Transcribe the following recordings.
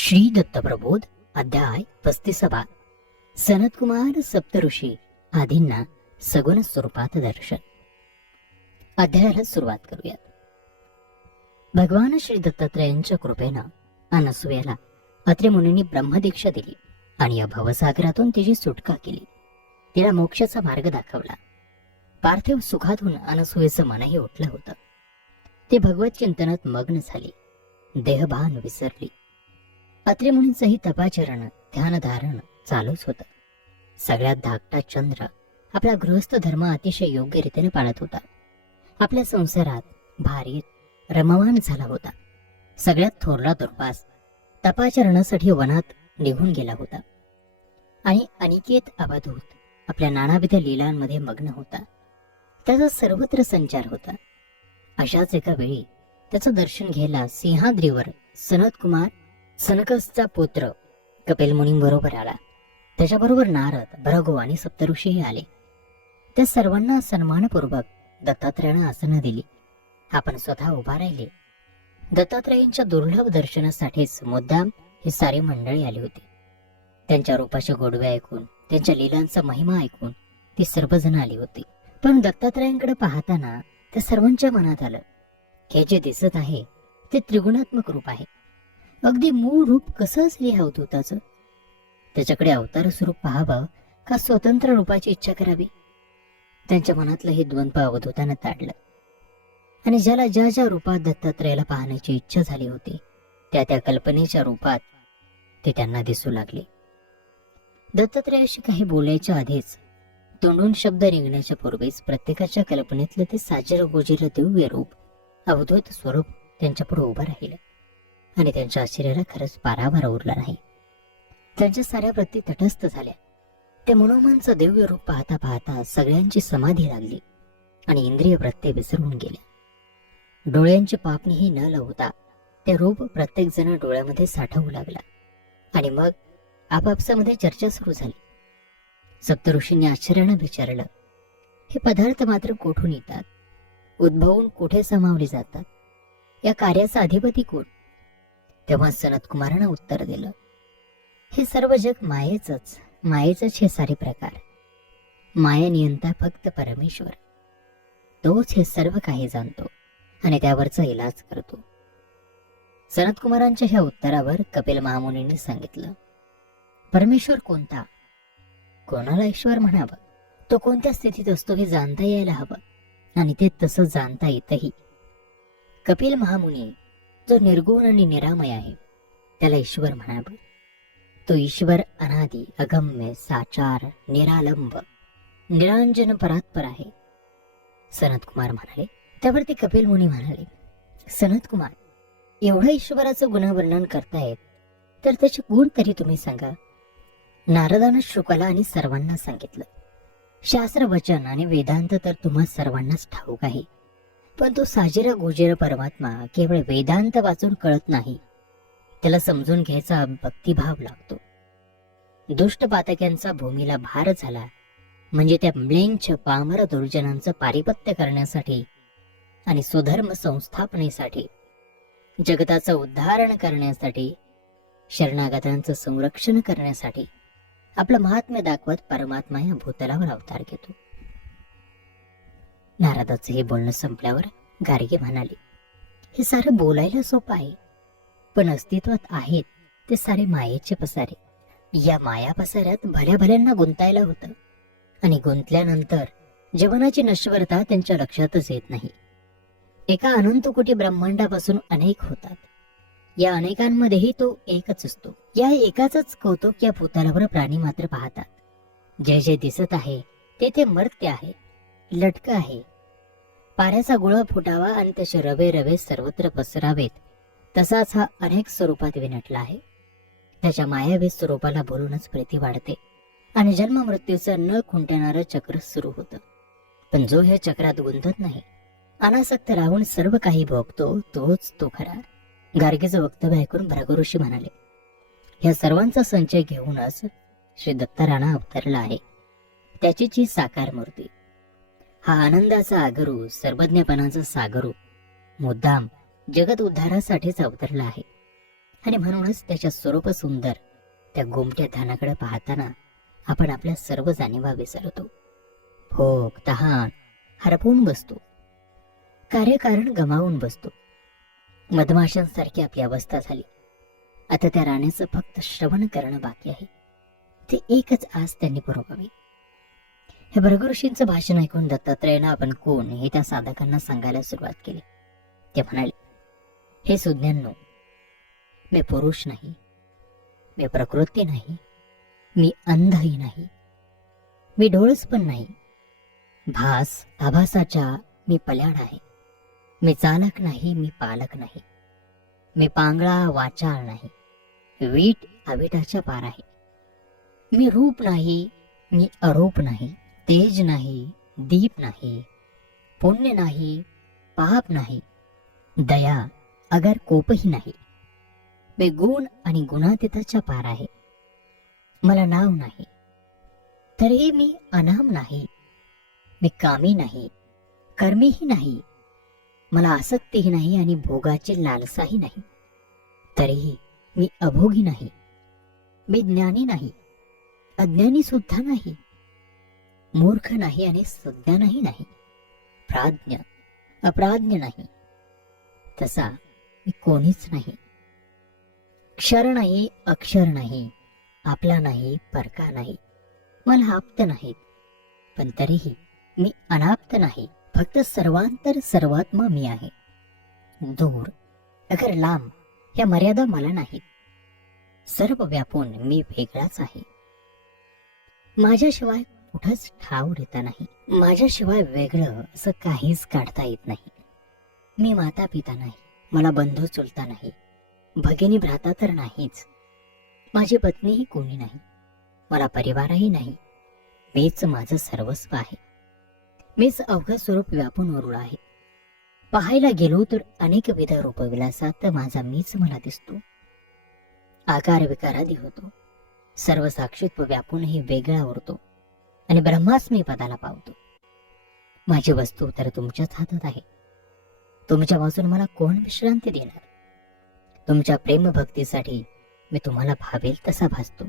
श्री दत्तप्रबोध अध्याय 35. सनतकुमार सप्तऋषी आदींना सगुण स्वरूपात दर्शन. अध्यायाला सुरुवात करूयात. भगवान श्री दत्तात्रयांच्या कृपेनं अनसूयाला अत्रे मुनींनी ब्रह्मदीक्षा दिली आणि या भवसागरातून तिची सुटका केली. तिला मोक्षाचा मार्ग दाखवला. पार्थिव सुखातून अनसूयेचं मनही उठलं होतं. ते भगवत चिंतनात मग्न झाली. देहभान विसरली. अत्रे मुनींचंही तपाचरण ध्यानधारण चालूच होतं. सगळ्यात धाकटा चंद्र आपला गृहस्थ धर्म अतिशय योग्य रीतीने पाळत होता. आपल्या संसारात भारीत रममाण झाला होता. सगळ्यात थोरला दुर्वास तपाचरणासाठी वनात निघून गेला होता आणि अनिकेत अवधूत आपल्या नानाविध लीलांमध्ये मग्न होता. त्याचा सर्वत्र संचार होता. अशाच एका वेळी त्याचं दर्शन घ्यायला सिंहाद्रीवर सनतकुमार सनकसचा पुत्र कपिल मुनींबरोबर आला. त्याच्याबरोबर नारद, भृगु आणि सप्तऋषीही आले. त्या सर्वांना सन्मानपूर्वक दत्तात्रयानं आसनं दिली. आपण स्वतः उभा राहिले. दत्तात्रयांच्या दुर्लभ दर्शनासाठीच मुद्दाम ही सारी मंडळी आली होती. त्यांच्या रूपाचे गोडवे ऐकून, त्यांच्या लीलांचा महिमा ऐकून ती सर्वजण आली होती. पण दत्तात्रयांकडे पाहताना त्या सर्वांच्या मनात आलं, हे जे दिसत आहे ते त्रिगुणात्मक रूप आहे. अगदी मूळ रूप कसं असेल ह्या अवधूताचं? त्याच्याकडे अवतार स्वरूप पाहावं का स्वतंत्र रूपाची इच्छा करावी? त्यांच्या मनातलं हे द्वंद्व अवधूतानं ताडलं आणि ज्याला ज्या ज्या रूपात दत्तात्रयाला पाहण्याची इच्छा झाली होती त्या त्या कल्पनेच्या रूपात ते त्यांना दिसू लागले. दत्तात्रयाशी काही बोलायच्या आधीच, तोंडून शब्द निघण्याच्या पूर्वीच प्रत्येकाच्या कल्पनेतलं ते साजर गोजीर दिव्य रूप अवधूत स्वरूप त्यांच्यापुढे उभं राहिलं आणि त्यांच्या आश्चर्याला खरंच पारावार उरला नाही. त्यांच्या साऱ्या वृत्ती तटस्थ झाल्या. ते मनोमनचं दिव्य रूप पाहता पाहता सगळ्यांची समाधी लागली आणि इंद्रिय प्रत्यय विसरून गेल्या. डोळ्यांची पापणीही न लावता ते रूप प्रत्येक जण डोळ्यामध्ये साठवू लागला आणि मग आपापसामध्ये चर्चा सुरू झाली. सप्तऋषींनी आश्चर्यानं विचारलं, हे पदार्थ मात्र कोठून येतात? उद्भवून कुठे समावले जातात? या कार्याचा अधिपती कोण? तेव्हा सनतकुमारानं उत्तर दिलं, हे सर्व जग मायेचंच हे सारे प्रकार. माया नियंता फक्त परमेश्वर. तोच हे सर्व काही जाणतो आणि त्यावरचा इलाज करतो. सनतकुमारांच्या ह्या उत्तरावर कपिल महामुनींनी सांगितलं, परमेश्वर कोणता? कोणाला ईश्वर म्हणावं? तो कोणत्या स्थितीत असतो हे जाणता यायला हवं आणि ते तसं जाणता येतही. कपिल महामुनी जो निर्गुण आणि निरामय आहे त्याला ईश्वर म्हणावं. तो ईश्वर अनादी, अगम्य, साचार, निरालंब, निरांजन, परात्पर आहे. सनतकुमार म्हणाले. त्यावरती कपिल मुनी म्हणाले, सनतकुमार, एवढं ईश्वराचं गुणवर्णन करतायत तर त्याचे गुण तरी तुम्ही सांगा. नारदानं शुकाला आणि सर्वांना सांगितलं. शास्त्र, वचन आणि वेदांत तर तुम्हा सर्वांनाच ठाऊक आहे, पण तो साजिरा गोजिरा परमात्मा केवळ वेदांत वाचून कळत नाही. त्याला समजून घ्यायचा भक्तिभाव लागतो. दुष्ट पातक्यांचा भूमीला भार झाला म्हणजे त्या म्लेंछ पामर दुर्जनांचं पारिपत्य करण्यासाठी आणि स्वधर्म संस्थापनेसाठी, जगताचं उद्धारण करण्यासाठी, शरणागतांचं संरक्षण करण्यासाठी आपलं महात्म्य दाखवत परमात्मा या भूतलावर अवतार घेतो. नारदाचं हे बोलणं संपल्यावर गार्गी म्हणाले, हे सारं बोलायला सोपं आहे, पण अस्तित्वात आहेत ते सारे मायेचे पसारे. या माया पसाऱ्यात भल्या भल्यांना गुंतायला होतं आणि गुंतल्यानंतर जीवनाची नश्वरता त्यांच्या लक्षातच येत नाही. एका अनंत कोटी ब्रह्मांडापासून अनेक होतात. या अनेकांमध्येही तो एकच असतो. या एकाच कौतुक या भूतलावर प्राणी मात्र पाहतात. जे जे दिसत आहे ते मर्त्य आहे, लटकं आहे. पाऱ्याचा गुळा फुटावा आणि त्याचे रवे रवे सर्वत्र पसरावेत तसाच हा अनेक स्वरूपात विनटला आहे. त्याच्या मायावी स्वरूपाला बोलूनच प्रीती वाढते आणि जन्म मृत्यूचं न खुंटणारं चक्र सुरू होतं. पण जो ह्या चक्रात गुंतत नाही, अनासक्त राहून सर्व काही भोगतो, तोच तो खरा. गार्गीचं वक्तव्य ऐकून भृगु ऋषी म्हणाले, ह्या सर्वांचा संचय घेऊनच श्री दत्ताराणा अवतरला आहे. त्याचीच ही साकार मूर्ती. हा आनंदाचा आगरू, सर्वज्ञपणाचा सागरू मुद्दाम जगत उद्धारासाठीच अवतरला आहे. आणि म्हणूनच त्याच्या स्वरूप सुंदर त्या गोमट्या धानाकडे पाहताना आपण आपल्या सर्व जाणीवा विसरतो. भोग तहान हरपून बसतो, कार्यकारण गमावून बसतो. मधमाशांसारखी आपली अवस्था झाली. आता त्या राण्याचं फक्त श्रवण करणं बाकी आहे. ते एकच आज त्यांनी पुरवावे. हे भृगु भाषण ऐकून दत्तात्रेयानं आपण कोण हे त्या साधकांना सांगायला सुरुवात केली. ते म्हणाले, हे सुज्ञांनो, मी पुरुष नाही, मी प्रकृती नाही, मी अंधही नाही, मी डोळस पण नाही. भास आभासाच्या मी पल्याड आहे. मी चालक नाही, मी पालक नाही, मी पांगळा वाचाळ नाही, वीट अविटाच्या पार आहे. मी रूप नाही, मी अरूप नाही, तेज नाही, दीप नाही, पुण्य नाही, पाप नाही, दया अगर कोपही नाही. मी गुण आणि गुणातीताच्या पार आहे. मला नाव नाही, तरीही मी अनाम नाही. मी कामी नाही, कर्मीही नाही. मला आसक्तीही नाही आणि भोगाची लालसाही नाही. तरीही मी अभोगी नाही. मी ज्ञानी नाही, अज्ञानी सुद्धा नाही. मूर्ख नाही आणि सुज्ञानही नाही. प्राज्ञ अप्राज्ञ नाही. तसा मी कोणीच नाही. क्षर नाही, अक्षर नाही, आपला नाही, परका नाही. मला आप्त नाहीत, पण तरीही मी अनाप्त नाही. फक्त सर्वांतर सर्वात्मा मी आहे. दूर अगर लांब या मर्यादा मला नाहीत. सर्व व्यापून मी वेगळाच आहे. माझ्याशिवाय कुठंच ठाव देता नाही. माझ्याशिवाय वेगळं असं काहीच काढता येत नाही. मी माता पिता नाही, मला बंधू चुलता नाही, भगिनी भ्राता तर नाहीच. माझी पत्नीही कोणी नाही, मला परिवारही नाही. मीच माझं सर्वस्व आहे. मीच अवघ स्वरूप व्यापून उरलो आहे. पाहायला गेलो तर अनेक विध रूपविलासात माझा मीच मला दिसतो. आकार विकारादी होतो. सर्व साक्षीत्व व्यापूनही वेगळा उरतो आणि ब्रह्माच मी पदाला पावतो. माझी वस्तू तर तुमच्याच हातात आहे. तुमच्यापासून मला कोण विश्रांती देणार? तुमच्या प्रेमभक्तीसाठी मी तुम्हाला भावेल तसा भासतो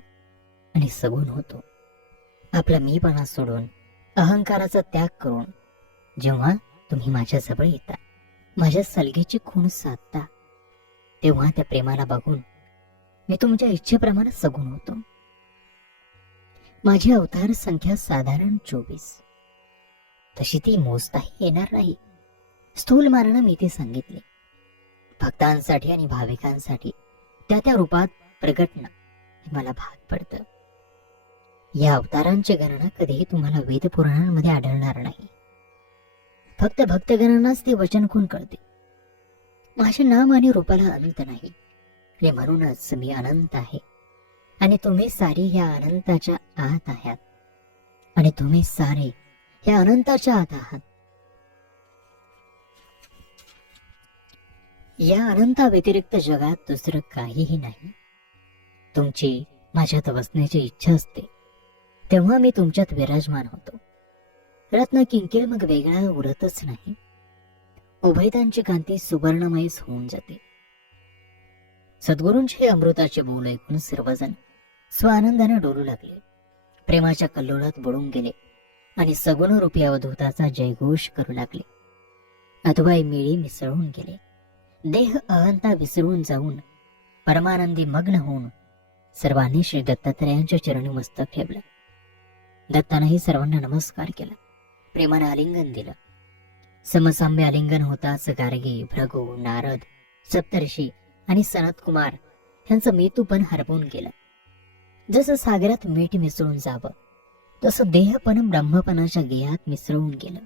आणि सगुण होतो. आपला मीपणा सोडून अहंकाराचा त्याग करून जेव्हा तुम्ही माझ्या जवळ येता, माझ्या सलगेची खूण साधता, तेव्हा त्या प्रेमाला बघून मी तुमच्या इच्छेप्रमाणे सगुण होतो. माझी अवतार संख्या साधारण 24. तशी ती मोजताही येणार नाही. स्थूल मारणं मी ते सांगितले. भक्तांसाठी आणि भाविकांसाठी त्या त्या रूपात प्रगटणं हे मला भाग पडतं. या अवतारांची गणना कधीही तुम्हाला वेद पुराणांमध्ये आढळणार नाही. फक्त भक्तगणांनाच ते वचन कोण कळते. माझे नाम आणि रूपाला अंत नाही आणि म्हणूनच मी अनंत आहे आणि तुम्ही सारे ह्या अनंताच्या आत आहात आणि तुम्ही सारे ह्या अनंताच्या आत आहात. या अनंता व्यतिरिक्त जगात दुसरं काहीही नाही. तुमची माझ्यात वसण्याची इच्छा असते तेव्हा मी तुमच्यात विराजमान होतो. रत्न किंकिळ मग वेगळा उरतच नाही. उभयतांची कांती सुवर्णमयच होऊन जाते. सद्गुरूंचे अमृताचे बोल ऐकून सर्वजण स्वानंदाने डोलू लागले. प्रेमाच्या कल्लोळात बुडून गेले आणि सगुण रूपी अवधूताचा जयघोष करू लागले. अथवाई मिळी मिसळून गेले. देह अहंता विसरून जाऊन परमानंदी मग्न होऊन सर्वांनी श्री दत्तात्रयांच्या चरणी मस्तक ठेवलं. दत्तानेही सर्वांना नमस्कार केला. प्रेमानं आलिंगन दिलं. समसाम्य आलिंगन होताच गार्गी, भृगु, नारद, सप्तर्षी आणि सनत कुमार यांचं मेतूपण हरपून गेलं. जसं सागरात मीठ मिसळून जावं तसं देहपण ब्रह्मपणाच्या गेयात मिसळून गेलं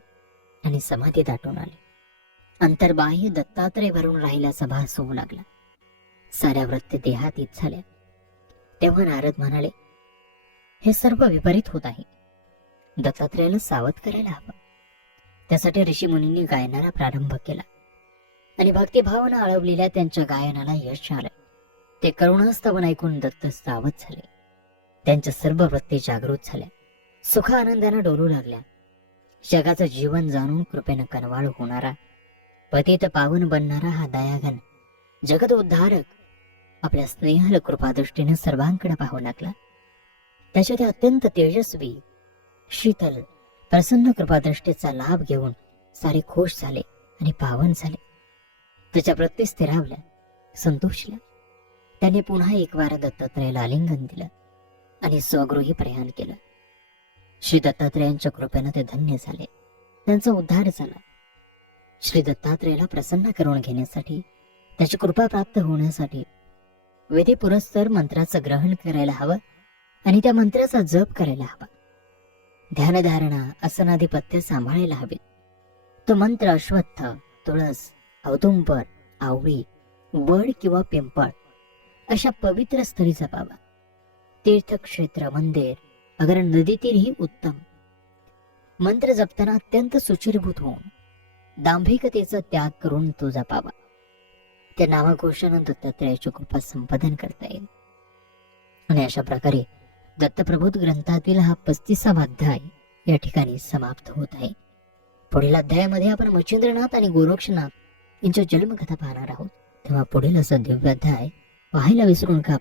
आणि समाधी दाटून आले. अंतर्बाह्य दत्तात्रय भरून राहिल्याचा भास होऊ लागला. साऱ्या वृत्ती देहातीत झाल्या. तेव्हा नारद म्हणाले, हे सर्व विपरीत होत आहे. दत्तात्रयाला सावध करायला हवं. त्यासाठी ऋषीमुनींनी गायनाला प्रारंभ केला आणि भक्तिभावानं आळवलेल्या त्यांच्या गायनाला यश आलं. ते करुणास्तवन ऐकून दत्त सावध झाले. त्यांच्या सर्व वृत्ती जागृत झाल्या. सुख आनंदानं डोलू लागल्या. जगाचं जीवन जाणून कृपेनं कनवाळ होणारा, पतित पावन बनणारा हा दयाघन जगत उद्धारक आपल्या स्नेहल कृपादृष्टीने सर्वांकडे पाहू लागला. त्याच्या त्या अत्यंत तेजस्वी, शीतल, प्रसन्न कृपादृष्टीचा लाभ घेऊन सारे खुश झाले आणि पावन झाले. त्याच्या प्रत्येक स्थिरावल्या, संतोषल्या. त्याने पुन्हा एक वार दत्तात्रयाला आलिंगन दिलं आणि स्वगृही प्रयाण केलं. श्री दत्तात्रयांच्या कृपेनं ते धन्य झाले. त्यांचा उद्धार झाला. श्री दत्तात्रयाला प्रसन्न करून घेण्यासाठी, त्याची कृपा प्राप्त होण्यासाठी विधी पुरस्तर मंत्राचं ग्रहण करायला हवं आणि त्या मंत्राचा जप करायला हवा. ध्यानधारणा, आसनाधिपत्य सांभाळायला हवे. तो मंत्र अश्वत्थ, तुळस, औदुंबर, आवळी, वड किंवा पिंपळ अशा पवित्र स्थळी जपावा. तीर्थक्षेत्र, मंदिर, अगर नदीतीरही उत्तम. मंत्र जपताना अत्यंत सुचिरभूत होऊन दांभिकतेचा त्याग करून तो जपावा. त्या नामघोषानं दत्तात्रयाची कृपा संपादन करता येईल. आणि अशा प्रकारे दत्तप्रबोध ग्रंथातील हा 35वा अध्याय या ठिकाणी समाप्त होत आहे. पुढील अध्यायामध्ये आपण मच्छिंद्रनाथ आणि गोरक्षनाथ यांच्या जन्मकथा पाहणार आहोत. तेव्हा पुढील असं दिव्य अध्याय पाहायला विसरू नका.